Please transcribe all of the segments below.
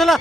சொல்ல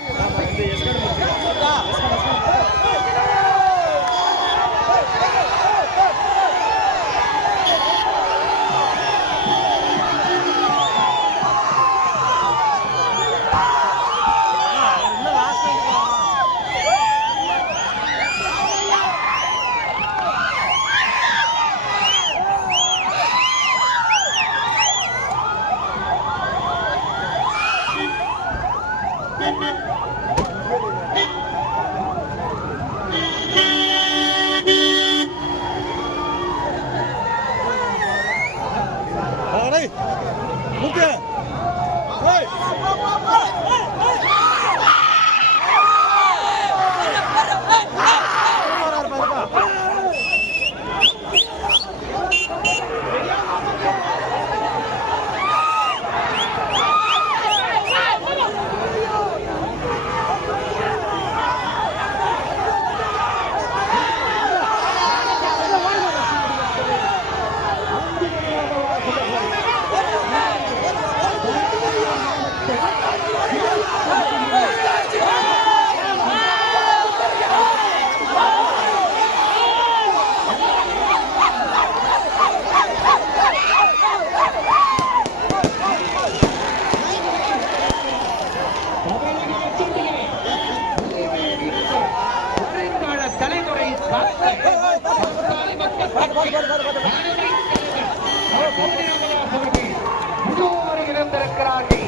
இழந்திருக்கிறார்கள்.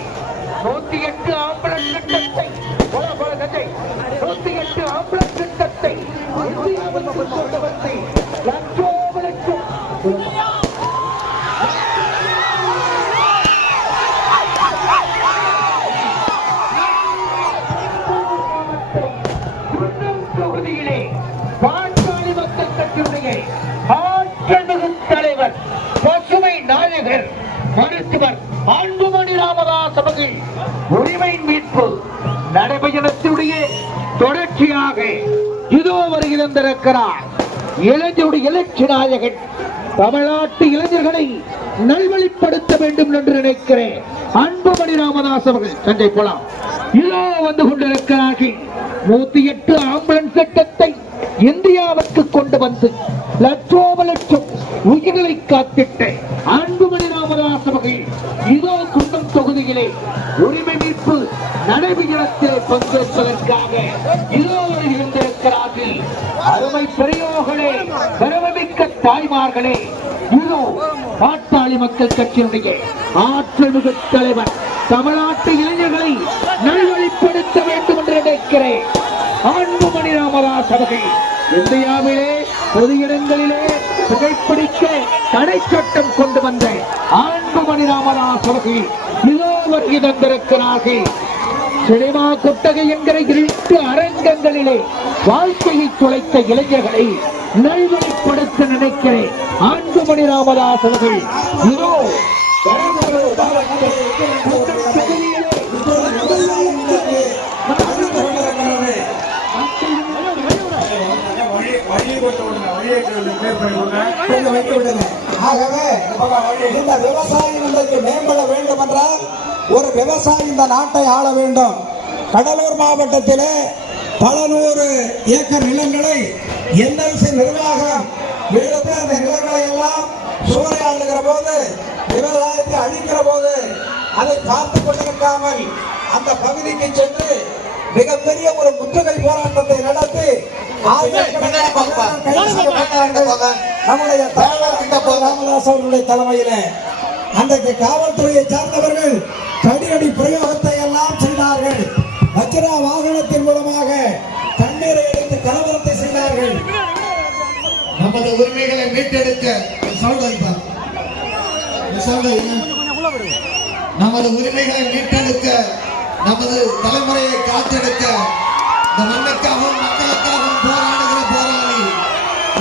108 ஆம்பளன் திட்டத்தை 108 ஆம்பளன் திட்டத்தை இந்தியாவுக்கு கொண்டு வந்து லட்சோபலட்சம் தொகுதியிலே பாட்டாளி மக்கள் கட்சியுடைய ஆற்றல்மிகு தலைவர் பசுமை நாயகர் மருத்துவர் அன்புமணி ராமதாஸ் அவர்கள் உரிமை மீட்பு நடைபயணத்தினுடைய தொடர்ச்சியாக இதோ வருகிறார். இளைஞருடைய எழுச்சி நாயகன் தமிழ்நாட்டு இளைஞர்களை நல்வழிப்படுத்த வேண்டும் என்று நினைக்கிறேன். அன்புமணி ராமதாஸ் அவர்கள் சஞ்சை போலாம் இதோ வந்து கொண்டிருக்கிறார்கள். 108 ஆம்புலன்ஸ் திட்டத்தை இந்தியாவுக்கு கொண்டு வந்து லட்சோபலட்சம் உயிர்களை காத்திட்ட அன்புமணி ராமதாஸ் அவர்கள் இதோ குன்னம் தொகுதியிலே உரிமை மீட்பு நடைபயணத்திலே பங்கேற்பதற்காக இதோ இருந்திருக்கிறார்கள். அருமை பெரியோர்களே, பெருமைமிக்க தாய்மார்களே, இதோ பாட்டாளி மக்கள் கட்சியினுடைய ஆற்றல் மிகு தலைவர் தமிழ்நாட்டு இளைஞர்களை நல்வழிப்படுத்த வேண்டும் என்று நினைக்கிறேன். அன்புமணி ராமதாஸ் அவர்கள் இந்தியாவிலே பொது இடங்களிலே புகைப்பிடிக்க தடை சட்டம் கொண்டு வந்த அன்புமணி ராமதாஸ் அவர்கள் இதோ வருகை தந்திருக்கிறார்கள். சினிமா கொட்டகை என்கிற 2 அரங்கங்களிலே வாழ்க்கையை தொலைத்த இளைஞர்களை நல்வழிப்படுத்த நினைக்கிறேன். அன்புமணி ராமதாஸ் அவர்கள் இதோ ஆகவே இந்த விவசாயி இன்றைக்கு மேம்பட வேண்டும் என்றால் ஒரு விவசாயி இந்த நாட்டை ஆள வேண்டும். கடலூர் மாவட்டத்திலே பல 100 ஏக்கர் நிலங்களை என்எல்சி நிர்வாகம் எடுத்து அந்த நிலங்களை எல்லாம் சூறையாடுகிற போது, விவசாயத்தை அழிக்கிற போது அதை காத்துக் கொண்டிருக்காமல் அந்த பகுதிக்கு சென்று மிகப்பெரிய ஒரு முற்றுகை போராட்டத்தை நடத்தி நம்முடைய ராமதாஸ் அவர்களுடைய தலைமையில அன்றைக்கு காவல்துறையை சார்ந்தவர்கள் கடியடி பிரயோகத்தை எல்லாம் செய்தார்கள். வஜ்ரா வாகனத்தின் மூலமாக தண்ணீரை எடுத்து கலவரத்தை செய்தார்கள். நமது உரிமைகளை மீட்டெடுக்க நமது உரிமைகளை மீட்டெடுக்க நமது தலைமுறையை காத்தெடுக்க இந்த மண்ணுக்காகவும் மக்களுக்காகவும் போராடுகிற போராளி,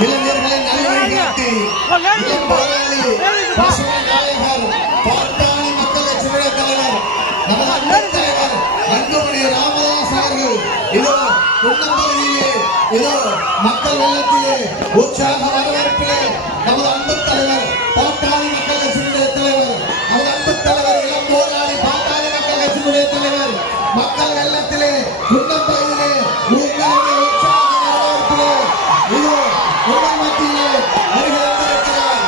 இளைஞர்களை நல்வழி காட்டி இளம் போராளி, பசுமை நாயகர், பாட்டாளி மக்கள் கட்சியுடைய தலைவர், நமது அன்பு தலைவர் அன்புமணி ராமதாஸ் அவர்கள் இதோ குன்னம்பகுதியிலே இதோ மக்கள் வெள்ளத்திலே உற்சாக வரவேற்பிலே நமது அன்பு தலைவர் பாட்டாளி மக்கள் கட்சியுடைய தலைவர், நமது அன்பு தலைவர் இளம் போராளி பாட்டாளி மக்கள் கட்சியுடைய தலைவர் மக்கள் வெள்ளத்திலே குன்னம்பகுதியிலே உங்களுடைய உற்சாக வரவேற்பிலே இதோ உங்கள் மத்தியிலே வருகை தந்திருக்கிறார்.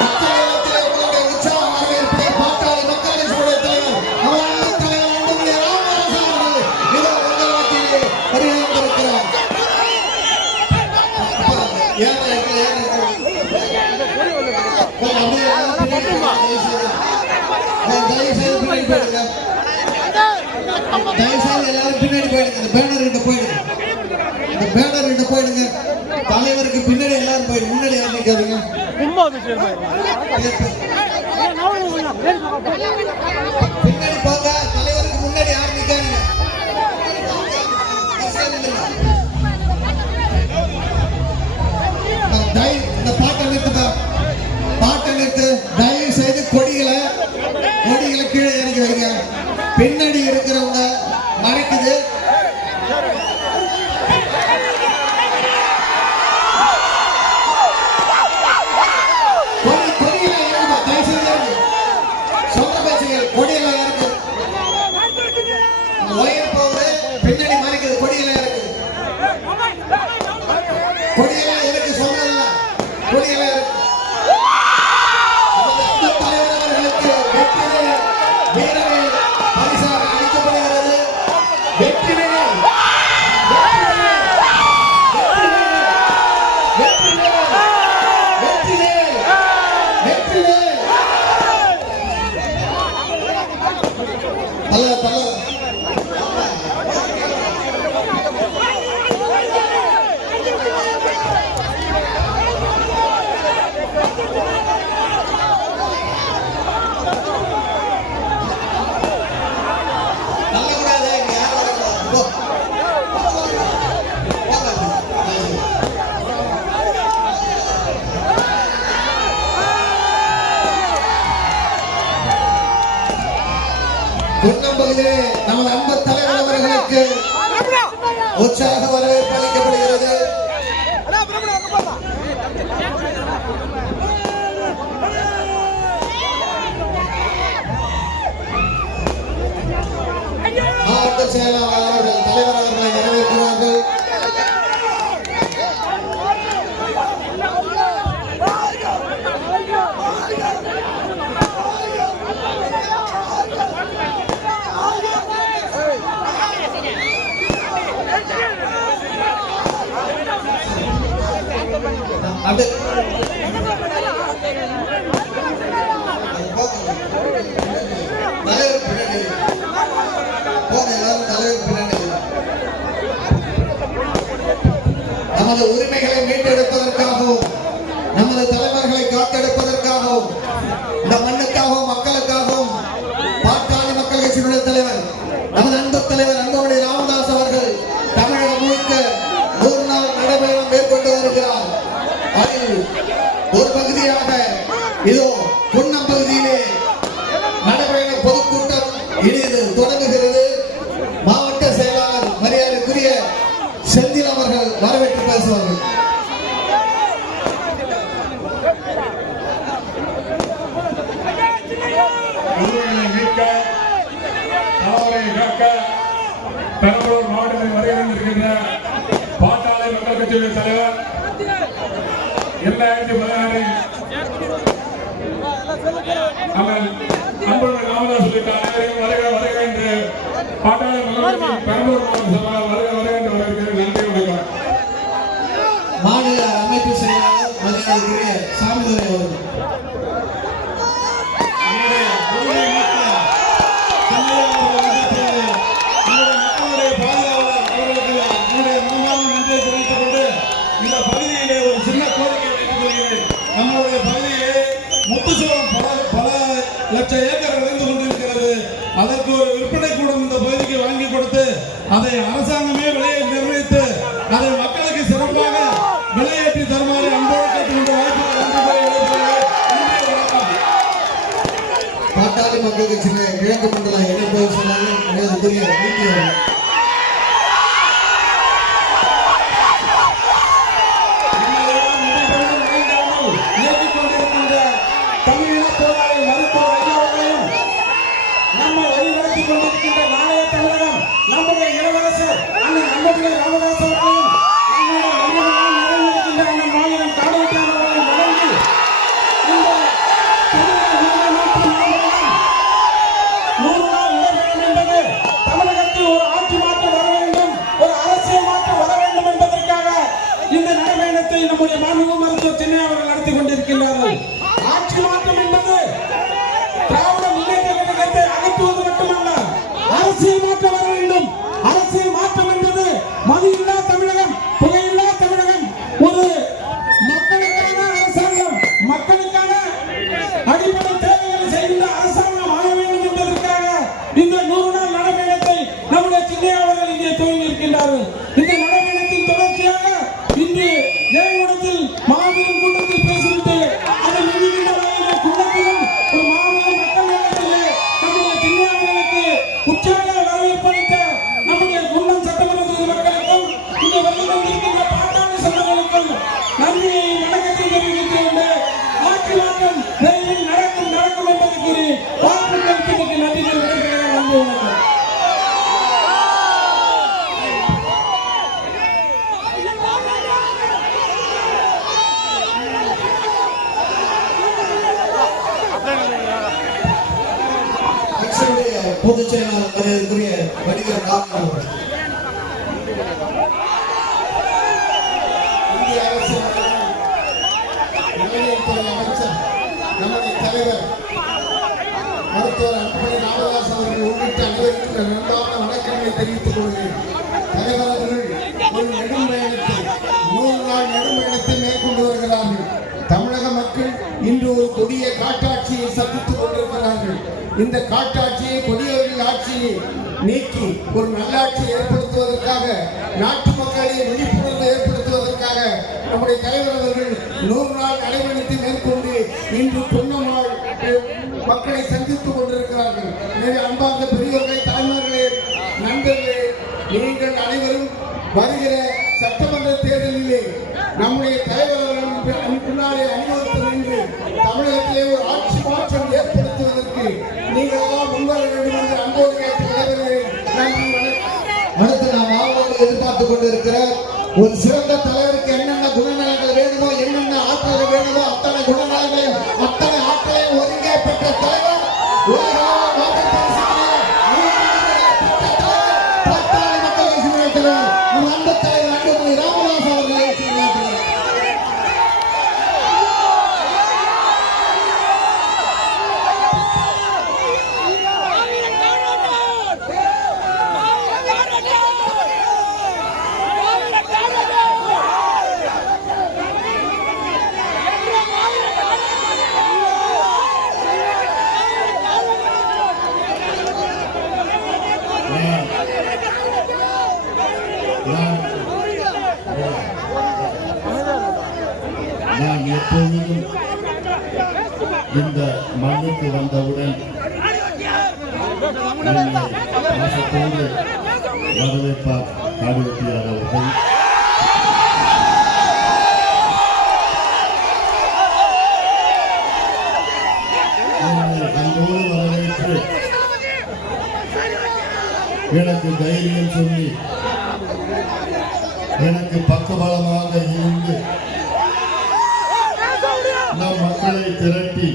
மக்கள் வெள்ளத்திலே உங்களுடைய உற்சாக வரவேற்பிலே பாட்டாளி மக்கள் கட்சியுடைய தலைவர் நமது அன்பு தலைவர் அன்புமணி ராமதாஸ் அவர்கள் இதோ உங்கள் மத்தியிலே வருகை தந்திருக்கிறார். தயவுசெய்து எல்லாரும் பின்னாடி போயிடுங்க. இந்த பேனர் கிட்ட போயிடுங்க. தலைவருக்கு பின்னாடி எல்லாரும் போயிடுங்க. முன்னாடி யாரும் நிற்காதீங்க. பின்னாடி போங்க. தலைவருக்கு முன்னாடி யாரும் நிற்காதீங்க. இந்த பாட்டை நிறுத்து. தயவு செய்து கொடிகளை கீழே இறக்கி வைங்க. பின்னாடி இருக்கிறவங்க மறைக்குது. சொந்த பேச்சுகள் கொடியெல்லாம் இருக்கு. ஒயர் போகுது, பின்னாடி மறைக்குது. கொடியெல்லாம் இருக்கு. கொடியெல்லாம் இருக்கு. சொன்னதில்ல. கொடியெல்லாம் இருக்கு. தலைவர்களுக்கு வீரவே பரிசாக அளிக்கப்படுகிறது. வெற்றிவே குன்னம்பகுதியிலே நமது அன்பு தலைவர் அவர்களுக்கு உற்சாக வரவேற்பு அளிக்கப்படுகிறது. மாவட்ட செயலாளர் அவர்கள் தலைவர் அவர்களை வரவேற்கிறார்கள். நமது உரிமைகளை மீட்டெடுப்பதற்காகவும் நமது தலைவர்களை காத்தெடுப்பதற்காகவும் இந்த மண்ணுக்காகவும் மக்களுக்காகவும் பாட்டாளி மக்கள் கட்சியினுடைய தலைவர் நமது அன்பு தலைவர் அன்புமணி ராமதாஸ் அவர்கள் தமிழகம் முழுக்க 100 நாள் நடைபயணம் மேற்கொண்டு வருகிறார். அதில் ஒரு பகுதியாக இதோ குன்னம் பகுதியிலே நடைபயண பொதுக்கூட்டம் இனிது தொடங்குகிறது. மாவட்ட செயலாளர் மரியாதைக்குரிய செந்தில் அவர்கள் வரவேற்று பேசுவார்கள். பெரம்பலூர் மாவட்டத்தில் வருகின்ற பாட்டாளி மக்கள் கட்சியுடைய தலைவர் 2016 அன்புமணி ராமதாஸ் உள்ளிட்ட அனைவரையும் வருக என்று பாட்டாளி மக்கள் கட்சி பெரம்பலூர் மாவட்ட வருக என்று வரவேற்கிறேன். நன்றி, வணக்கம். மாநில அமைப்பு செயலாளர் மரியாதைக்குரிய சாமிதுரை அவர்கள். நம்முடைய பகுதியிலே முத்துச்சோளம் பல லட்சம் ஏக்கர் விளைந்து கொண்டிருக்கிறது. அதற்கு ஒரு விற்பனை விற்பனை கூடம் இந்த பகுதிக்கு வாங்கி கொடுத்து அதை அரசாங்கமே விலையை நிர்ணயித்து அதை மக்களுக்கு சிறப்பாக விலையேற்றி தருமாறு அன்போடு கேட்டுக்கொண்டு பாட்டாளி மக்கள் கட்சியின் கிழக்கு மண்டல இணைப்பு சொன்னாங்க. நம்முடைய மாண்புமிகு மருத்துவர் சென்னை அவர்கள் நடத்தி கொண்டிருக்கின்றார்கள். ஆட்சி மாற்றம் என்பது திராவிட முன்னேற்ற கழகத்தை அகற்றுவது மட்டுமல்ல, அரசியல் மாற்றம் வர வேண்டும். அரசியல் மாற்றம் என்பது மதியில்லா தமிழகம், புகையில்லா தமிழகம், ஒரு மக்களுக்கான அரசாங்கம், மக்களுக்கான அடிப்படை தேவைகளை செய்கின்ற அரசாங்கம் ஆக வேண்டும் என்பதற்காக இந்த 100 நாள் நடைபயணத்தை நம்முடைய சென்னை அவர்கள் இங்கே துவங்கி இருக்கின்றார்கள். இந்த நடைபயணத்தின் தொடர்ச்சியாக இன்று ஜெயங்கொண்டத்தில் மாபெரும் கூட்டத்தில் பேசிவிட்டு அதை மிகுந்த கூட்டத்திலும் ஒரு மாபெரும் மக்கள் நிலையத்திலே நம்முடைய சென்னை அவர்களுக்கு உற்சாக வரவேற்பளித்த நம்முடைய குன்னம் சட்டமன்ற தொகுதி மக்களுக்கும் இங்கு வந்து கொண்டிருக்கின்ற பாட்டாளி சங்கங்களுக்கும் நன்றியை வணக்கத்தை தெரிவித்துக் கொண்டு ஆட்சி மாற்றம் விரைவில் நடக்கும் என்பதை கூறி வாக்குகளுக்கு நன்றி தெரிவிக்கிறேன். நன்றி, வணக்கம். பொதுச் செயலாளர் மரியாதைக்குரிய வடிவேல் ராமன் அவர்கள். இந்திய அரசு நலனியல்துறை அமைச்சர் நம்முடைய தலைவர் மருத்துவர் அன்புமணி ராமதாஸ் அவர்கள் உள்ளிட்ட அனைவருக்கும் நன்றான வணக்கங்களை தெரிவித்துக் கொள்கிறேன். தலைவர் அவர்கள் ஒரு நெடும்பயணத்தை 100 நாள் நெடும்பயணத்தை மேற்கொண்டு வருகிறார்கள். தமிழக மக்கள் இன்று ஒரு கொடிய காட்டாட்சியை சந்தித்துக் கொண்டிருக்கிறார்கள். இந்த காட்டாட்சியை கொடியவர்கள் ஆட்சியை நீக்கி ஒரு நல்லாட்சியை ஏற்படுத்துவதற்காக, நாட்டு மக்களிடையே விழிப்புணர்வு ஏற்படுத்துவதற்காக நம்முடைய தலைவர் அவர்கள் 100 நாள் நடைபயணத்தை மேற்கொண்டு இன்று பொன்னம்மாள் மக்களை சந்தித்துக் கொண்டிருக்கிறார்கள். எனவே அன்பார்ந்த பெரியவர்களே, தாய்மார்களே, நண்பர்களே, நீங்கள் அனைவரும் வருகிற சட்டமன்ற தேர்தலிலே நம்முடைய தலைவர் அவர்கள் பின்னாலே அணிவகுத்து நின்று தமிழகத்திலே ஒரு ஆட்சி மாற்றம் ஏற்படுத்துவதற்கு நீங்கள் எல்லாம் முன்வர வேண்டும் என்று அன்போடு கேட்டு விடைபெறுகிறேன். நன்றி. அடுத்து நாம் ஆவலோடு எதிர்பார்த்துக் கொண்டிருக்கிற ஒரு சிறந்த தலைவருக்கு என்னென்ன குணநலங்கள் வேணுமோ, என்னென்ன ஆற்றல்கள் வேணுமோ அத்தனை குணநலங்களையும் அத்தனை ஆற்றலையும் ஒருங்கே பெற்ற தலைவர் பாட்டாளி மக்கள் கட்சியினுடைய தலைவர் நம் அன்பு தலைவர் அன்புமணி ராமதாஸ் அவர்களை நான் எப்பொழுதும் இந்த மண்ணுக்கு வந்தவுடன் பாசத்தோடு வரவேற்பார் காடுவெட்டியார் அவர்கள். அன்போடு வரவேற்று எனக்கு தைரியம் சொல்லி எனக்கு பக்கபலமாக இருந்து நம் மக்களை திரட்டி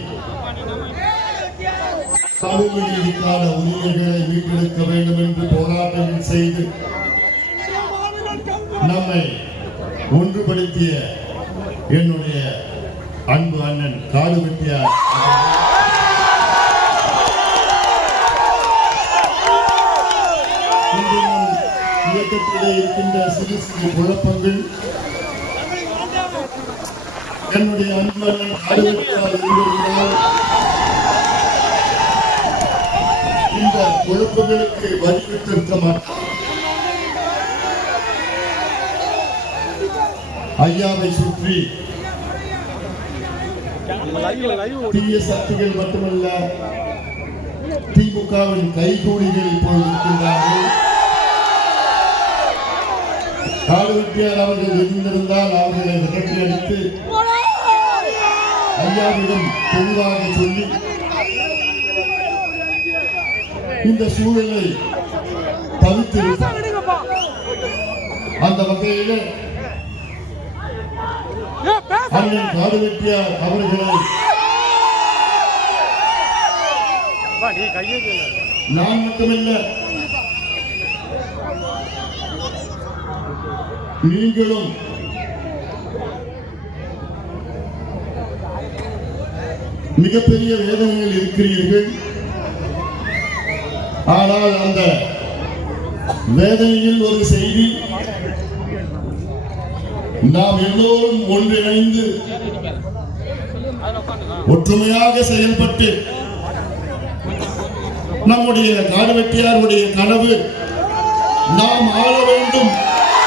சமூக நீதிக்கான உரிமைகளை மீட்டெடுக்க வேண்டும் என்று போராட்டம் செய்து நம்மை ஒன்றுபடுத்திய என்னுடைய அன்பு அண்ணன் காடுவெட்டியார் இன்று நம் இயக்கத்திலே இருக்கின்ற சிறு சிறு குழப்பங்கள் என்னுடைய அன்பு அண்ணன் காடுவெட்டியார் இருந்திருந்தால் இந்த குழப்பங்களுக்கு வழிவிட்டிருக்க மாட்டார். ஐயாவை சுற்றி தீய சக்திகள் மட்டுமல்ல, திமுகவின் கைகூலிகள் இப்போது இருக்கின்றார்கள். காடுவெட்டியார் அவர்கள் இருந்திருந்தால் அவர்களை விரட்டி அடித்து ஐயாவிடம் தெளிவாக சொல்லி இந்த சூழலை தவிர்த்திருப்பார். அந்த வகையில் அண்ணன் காடுவெட்டியார் அவர்களை நான் மட்டுமல்ல, நீங்களும் மிகப்பெரிய வேதனையில் இருக்கிறீர்கள். ஆனால் அந்த வேதனையில் ஒரு செய்தி, நாம் எல்லோரும் ஒன்றிணைந்து ஒற்றுமையாக செயல்பட்டு நம்முடைய காடுவெட்டியாருடைய கனவு நாம் ஆள வேண்டும்,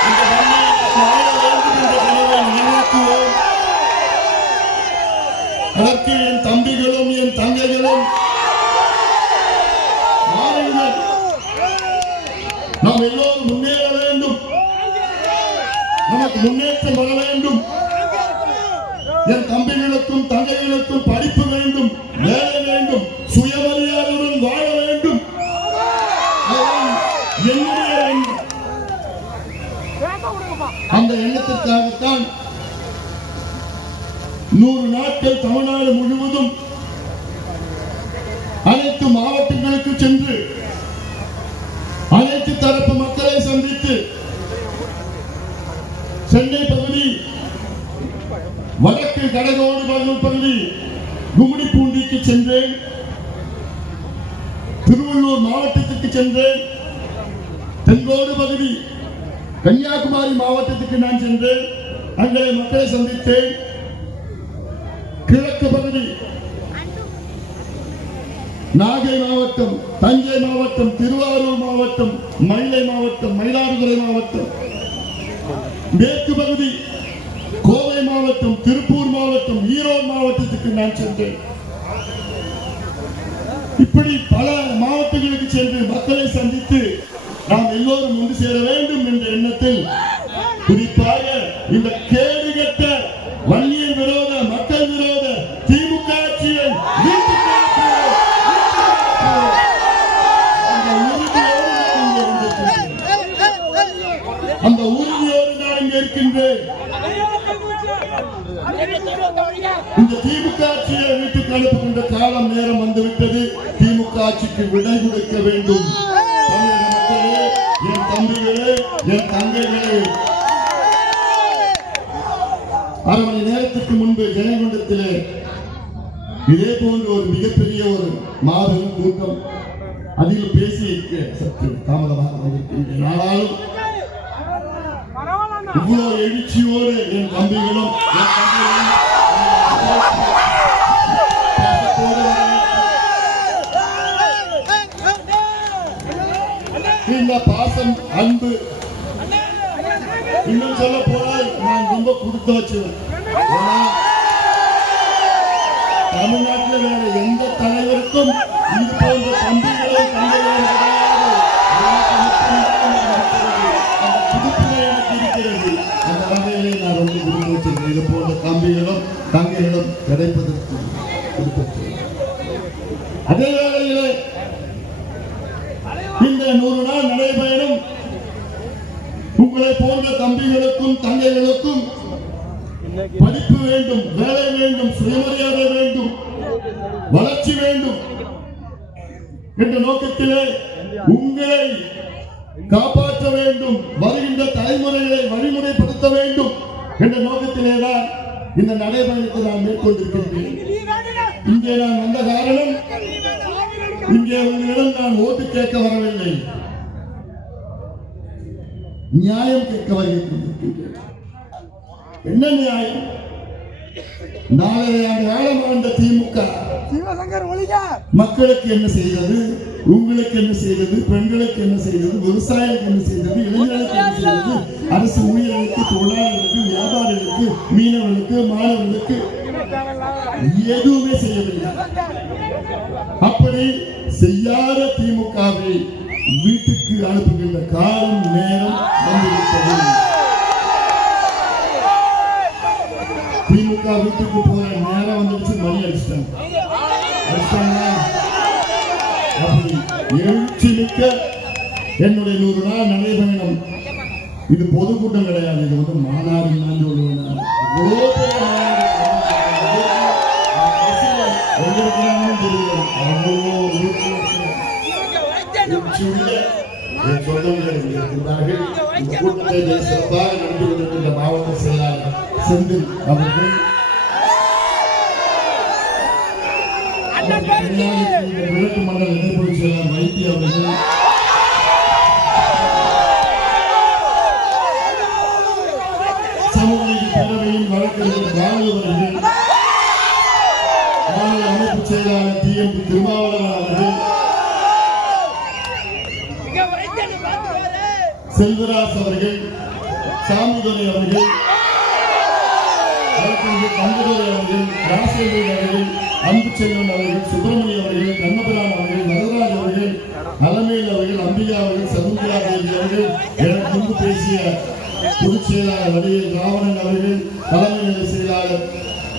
இந்த மண்ணை நாம் ஆள வேண்டும் என்ற கனவை நினைவாக்குவோம். அதற்கு என் தம்பிகளும் என் தங்கைகளும் மாறுங்கள். நாம் எல்லோரும் முன்னேற வேண்டும், நமக்கு முன்னேற்றம் வர வேண்டும். என் தம்பிகளுக்கும் தங்கைகளுக்கும் படிப்பு வேண்டும், வேலை வேண்டும், சுயமரியாதையுடன் வாழ வேண்டும். என்னுடைய எண்ணம். அந்த எண்ணத்திற்காகத்தான் 100 நாட்கள் தமிழ்நாடு முழுவதும் அனைத்து மாவட்டங்களுக்கு சென்று அனைத்து தரப்பு மக்களை சந்தித்து சென்னை பகுதி, வடக்கு கடலோடு பகுதி கும்மிடிப்பூண்டிக்கு சென்றேன், திருவள்ளூர் மாவட்டத்திற்கு சென்றேன், தென்கோடு பகுதி கன்னியாகுமரி மாவட்டத்துக்கு நான் சென்றேன், அங்கே மக்களை சந்தித்தேன். கிழக்கு பகுதி நாகை மாவட்டம், தஞ்சை மாவட்டம், திருவாரூர் மாவட்டம், மயிலை மாவட்டம், மயிலாடுதுறை மாவட்டம், மேற்கு பகுதி கோவை மாவட்டம், திருப்பூர் மாவட்டம், ஈரோடு மாவட்டத்துக்கு நான் சென்றேன். இப்படி பல மாவட்டங்களுக்கு சென்று மக்களை சந்தித்து நாம் எல்லோரும் ஒன்று சேர வேண்டும் என்ற எண்ணத்தில், குறிப்பாக இந்த கேடுகட்ட வன்னியர் விரோத, மக்கள் விரோத திமுக ஆட்சியை அந்த உறுதியோடு நான் இங்கே இருக்கின்றேன். இந்த திமுக ஆட்சியை வீட்டுக்கு அனுப்புகின்ற காலம் நேரம் வந்துவிட்டது. திமுக ஆட்சிக்கு விடை கொடுக்க வேண்டும். தமிழக மக்களே, என் தம்பிகளே, என் தங்கைகளே, அரை மணி நேரத்துக்கு முன்பு ஜெயங்கொண்டத்திலே இதே போன்ற ஒரு மிகப்பெரிய ஒரு மாபெரும் கூட்டம், அதில் பேசி சற்று தாமதமாக வந்திருக்கின்றேன். ஆனாலும் இவ்வளவு எழுச்சியோடு என் தம்பிகளும் இந்த பாசம், அன்பு, இன்னும் சொல்ல போனால் நான் ரொம்ப கொடுத்து வச்சேன். தமிழ்நாட்டில் வேற எந்த தலைவருக்கும் இது போன்ற தம்பிகளும் தங்கைகளும் அந்த வகையிலே நான் ரொம்ப கொடுத்து வச்சிருக்கேன். இது போன்ற தம்பிகளும் தங்கைகளும் கிடைப்பதற்கு அதே வேளையிலே இந்த 100 நாள் நடைபயணம் உங்களை போன்ற தம்பிகளுக்கும் தங்கைகளுக்கும் படிப்பு வேண்டும், வேலை வேண்டும், சுயமரியாதை வேண்டும், வளர்ச்சி வேண்டும் என்ற நோக்கத்திலே உங்களை காப்பாற்ற வேண்டும், வருகின்ற தலைமுறைகளை வழிமுறைப்படுத்த வேண்டும் என்ற நோக்கத்திலேதான் இந்த நடைபயணத்தை நான் மேற்கொண்டிருக்கின்றேன். இங்கே நான் வந்த காரணம், இங்கே உங்களிடம் நான் ஓட்டு கேட்க வரவில்லை, நியாயம் கேட்க வருகின்றேன். என்ன நியாயம்? 4 ஆண்டு காலம் ஆண்ட திமுக மக்களுக்கு என்ன செய்தது, உங்களுக்கு என்ன செய்தது, பெண்களுக்கு என்ன செய்தது, விவசாயிகளுக்கு என்ன செய்தது, இளைஞர்களுக்கு என்ன செய்தது, அரசு ஊழியர்களுக்கு, தொழிலாளர்களுக்கு, வியாபாரிகளுக்கு, மீனவர்களுக்கு, மாணவர்களுக்கு எதுவுமே செய்யவில்லை. அப்படி செய்யாத திமுகவை வீட்டுக்கு அனுப்புகின்ற காலம் நேரம் வந்துவிட்டது. திமுக வீட்டுக்கு போற நேரம் வந்துடுச்சு. மணி அடிச்சிட்டாங்க. அப்படி எழுச்சி மிக்க என்னுடைய 100 நாள் நடைபயணம். இது பொதுக்கூட்டம் கிடையாது, இது வந்து மாநாடு தான் சொல்லுவேன். சிறப்பாக நடத்தி கொண்டிருக்கின்ற மாவட்ட செயலாளர் செந்தில் அவர்கள், விளக்கு மண்டல இணைப்பு செயலாளர் வைத்தி அவர்கள், சமூக பேரவையின் வழக்கறிஞர் பாலு அவர்கள், மாநில அமைப்பு செயலாளர் TMP திருமாவளவன் அவர்கள், செல்வராஜ் அவர்கள், சாமிதுரை அவர்கள், தங்கதுரை அவர்கள், ராசேந்திரன் அவர்கள், அன்புச்செல்வன் அவர்கள், சுப்பிரமணியம் அவர்கள், கண்ணபுரான் அவர்கள், வரதராஜ் அவர்கள், அலமேல் அவர்கள், அம்பிகா அவர்கள், சதுர்கா தேவி அவர்கள், எனக்கு முன்பு பேசிய பொதுச் செயலாளர் வடிவேல் ராவணன் அவர்கள், தலைமை நிலை செயலாளர்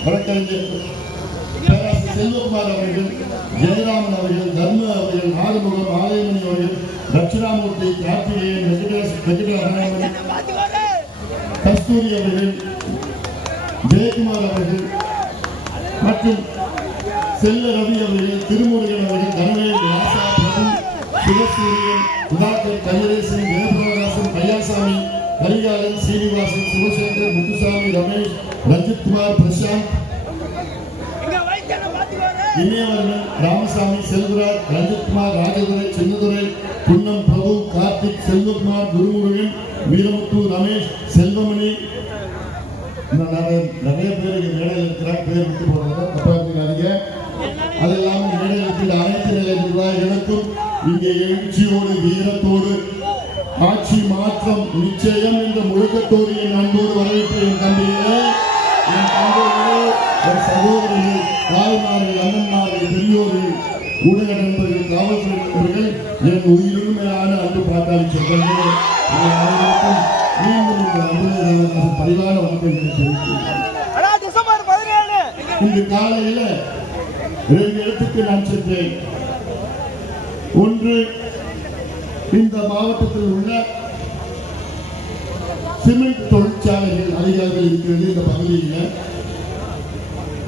வழக்கறிஞர் பேராசிரியர் செல்வகுமார் அவர்கள், ஜெயராமன் அவர்கள், தர்ம அவர்கள், ஆறுமுகம், ஆலயமணி அவர்கள், தட்சிணாமூர்த்தி, கார்த்திகேயன், வெங்கடராமன், கஸ்தூரி அவர்கள், ஜெயக்குமார் அவர்கள் மற்றும் செல்ல ரவி அவர்கள், திருமுருகன் அவர்கள், தனவேல், ராசா, பிரபு, சிவசூரியன், உதாக்கர், கதிரேசன், ஜெயபிரகாசன், ஐயாசாமி, கரிகாலன், சீனிவாசன், சிவசேகர், முத்துசாமி, ரமேஷ், ரஞ்சித் குமார், பிரசாந்த், இமயவர்மன், ராமசாமி, செல்வராஜ், ரஞ்சித் குமார், ராஜதுரை, சின்னதுரை, புன்னம், பிரபு, கார்த்திக், செல்வகுமார், குருமுருகன், வீரமுத்து, ரமேஷ், செல்வமணி, நிறைய பேர் மேடையில் இருக்கிறார். பேர் விட்டு போடுறத தப்பாங்க. அது இல்லாமல் மேடையில் இருக்கிற அனைத்து நிலை நிர்வாகிகளுக்கும் இங்கே எழுச்சியோடு வீரத்தோடு ஆட்சி மாற்றம் நிச்சயம் என்ற முழக்கத்தோடு என் அன்போடு வரவேற்று என் தம்பிகளே, என் தந்தைகளே, என் சகோதரர்கள், தாய்மார்கள், அண்ணன்மார்கள், பெரியோர்கள், ஊடக நண்பர்கள், காவல்துறை நண்பர்கள், என் உயிரிலும் மேலான அன்பு பாட்டாளி சொந்தங்களே, மீண்டும் இந்த அன்புடைய பரிவார வணக்கங்களை தெரிவிக்கிறேன். இன்று காலையில 2 இடத்துக்கு நான் சென்றேன். ஒன்று, இந்த மாவட்டத்தில் உள்ள சிமெண்ட் தொழிற்சாலைகள் அதிகாரிகள் இருக்கிறது. இந்த பகுதியில்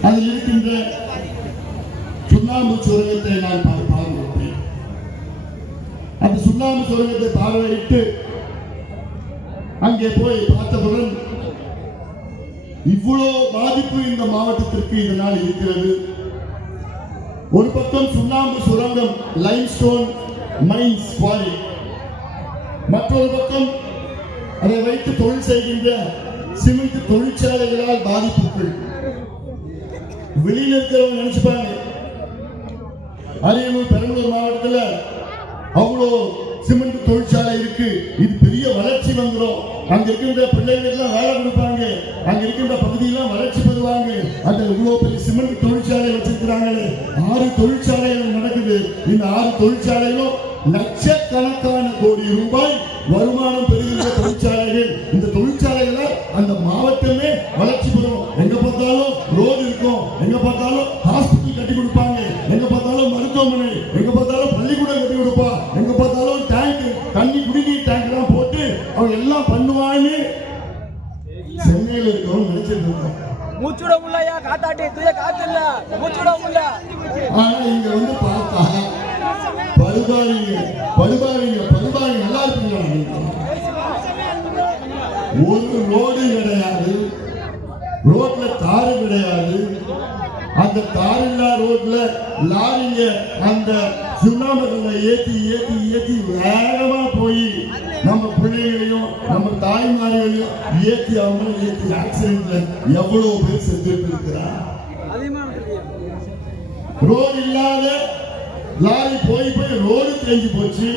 அதில் இருக்கின்ற சுண்ணாம்பு சுரங்கத்தை நான் பார்வையிட்டேன். அந்த சுண்ணாம்பு சுரங்கத்தை பார்வையிட்டு அங்கே போய் பார்த்தவுடன் இவ்வளவு பாதிப்பு இந்த மாவட்டத்திற்கு இதனால் இருக்கிறது. ஒரு பக்கம் சுண்ணாம்பு சுரங்கம், லைம்ஸ்டோன் மைன்ஸ் குவாரி, மற்றொரு பக்கம் அதை வைத்து தொழில் செய்கின்ற சிமெண்ட் தொழிற்சாலைகளால் பாதிப்புகள். வெளியில் இருக்கிறவங்க நினைச்சுப்பாங்க அரியலூர், பெரம்பலூர் மாவட்டத்தில் அவ்வளோ சிமெண்ட் தொழிற்சாலை இருக்கு, இது பெரிய வளர்ச்சி வந்துடும், அங்க இருக்கின்ற பிள்ளைகள் எல்லாம் வேலை கொடுப்பாங்க, அங்க இருக்கின்ற பகுதியெல்லாம் வளர்ச்சி பெறுவாங்க, அந்த இவ்வளவு பெரிய சிமெண்ட் தொழிற்சாலை வச்சிருக்கிறாங்களே. 6 தொழிற்சாலைகள் நடக்குது. இந்த 6 தொழிற்சாலைகளும் லட்சக்கணக்கான கோடி ரூபாய் வருமானம் பெறுகின்ற தொழிற்சாலைகள். இந்த தொழிற்சாலைகளை அந்த மாவட்டமே வளர்ச்சி பெறும். எங்க பார்த்தாலும் ரோடு இருக்கும், எங்க பார்த்தாலும் ஹாஸ்பிட்டல் கட்டி கொடுப்பாங்க, எங்க பார்த்தாலும் மருத்துவமனை, எங்க பார்த்தாலும் பள்ளிக்கூடம் கட்டி கொடுப்பா, எங்க பார்த்தாலும் டேங்க், தண்ணி குடிநீர் டேங்க் எல்லாம் போட்டு அவங்க எல்லாம் பண்ணுவாங்க. சென்னையில் இருக்கிறவங்க நினைச்சிட்டு இருக்கோம், மூச்சுட உள்ளயா காத்தாட்டி தூய காத்து இல்ல, மூச்சுட உள்ள. ஆனா இங்க வந்து பார்த்தா படுபாவிங்க நல்லா இருக்கீங்களா? ஒரு ரோடு கிடையாது, ரோட்ல தாரு கிடையாது. அந்த தாரில்லா ரோட்ல லாரிங்க அந்த சுண்ணாம்புகளை ஏத்தி வேகமா போய் நம்ம பிள்ளைகளையும் நம்ம தாய்மார்களையும் ஏத்தி ஆக்சிடென்ட்ல எவ்வளவு பேர் செத்துட்டு இருக்கிறார். ரோடு இல்லாத லாரி போய் ரோடு தேஞ்சு போச்சு.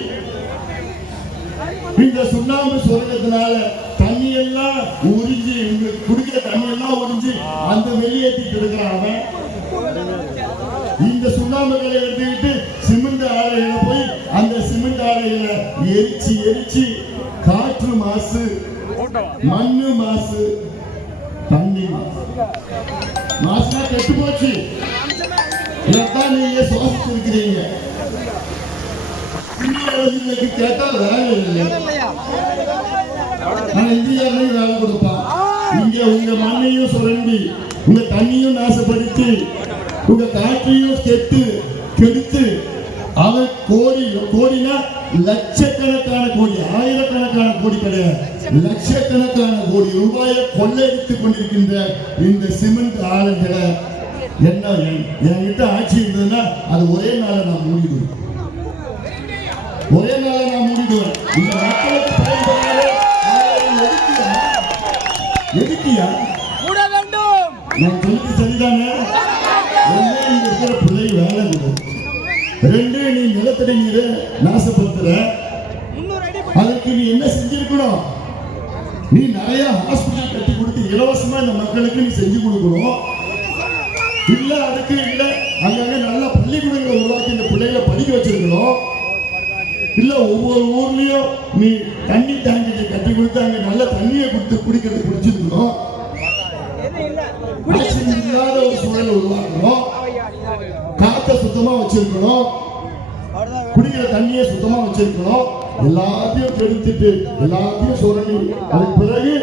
இந்த சுண்ணாம்பு சுரங்கத்தினால தண்ணி எல்லாம் உறிஞ்சி, உங்களுக்கு குடிக்கிற தண்ணி எல்லாம் உறிஞ்சி அந்த வெளியேற்றிட்டு இருக்கிறான். இந்த சுண்ணாம்புகளை எடுத்துக்கிட்டு சிமெண்ட் ஆலையில போய் அந்த சிமெண்ட் ஆலையில எரிச்சு எரிச்சு காற்று மாசு, மண்ணு மாசு, தண்ணி மாசுனா கெட்டு போச்சு. இதைத்தான் நீங்க சுவாசித்து இருக்கிறீங்க. இந்தியாவுக்கு கேட்டா வேலை இல்லை. ஆனா இந்தியாவிலையும் வேலை கொடுப்பான். இங்க உங்க மண்ணையும் சுரண்டி, உங்க தண்ணியும் நாசப்படுத்தி, உங்க காற்றையும் கெடுத்து அவன் கோடினா லட்சக்கணக்கான கோடி, ஆயிரக்கணக்கான கோடி கிடையாது, லட்சக்கணக்கான கோடி ரூபாயை கொள்ளையடித்துக் கொண்டிருக்கின்ற இந்த சிமெண்ட் ஆலைகளை என்ன என்கிட்ட ஆட்சி இருந்ததுன்னா அது ஒரே நாளை நான் மூடிடுவேன். ஒரே நாளை நான் மூடிடுவேன். இந்த மக்களுக்கு பயன்படாத எதுக்கியா மூட வேண்டும். நான் சொல்லிட்டு சரிதானே? ஒண்ணு இங்க இருக்கிற பிள்ளை வேலை இல்லை, ரெண்டு நீ நிலத்தடி நீரை நாசப்படுத்துற. அதுக்கு நீ என்ன செஞ்சிருக்கணும்? நீ நிறைய ஹாஸ்பிட்டல் கட்டி கொடுத்து இலவசமா இந்த மக்களுக்கு நீ செஞ்சு கொடுக்கணும். இல்ல அதுக்கு இல்ல அங்கங்க நல்ல பள்ளிக்கூடங்களை உருவாக்கி இந்த பிள்ளைகளை படிக்க வச்சிருக்கணும். இல்ல ஒவ்வொரு ஊர்லயும் நீ தண்ணி டேங்கை கட்டி கொடுத்து அங்க நல்ல தண்ணியை கொடுத்து குடிக்கிறது குடிச்சிருக்கணும். இல்லாத ஒரு சூழலை உருவாக்கணும். காத்த சுத்தமா வச்சிருக்கணும், குடிக்கிற தண்ணியை சுத்தமா வச்சிருக்கணும். எல்லாத்தையும் கெடுத்துட்டு எல்லாத்தையும் சுரண்டி அதுக்கு பிறகு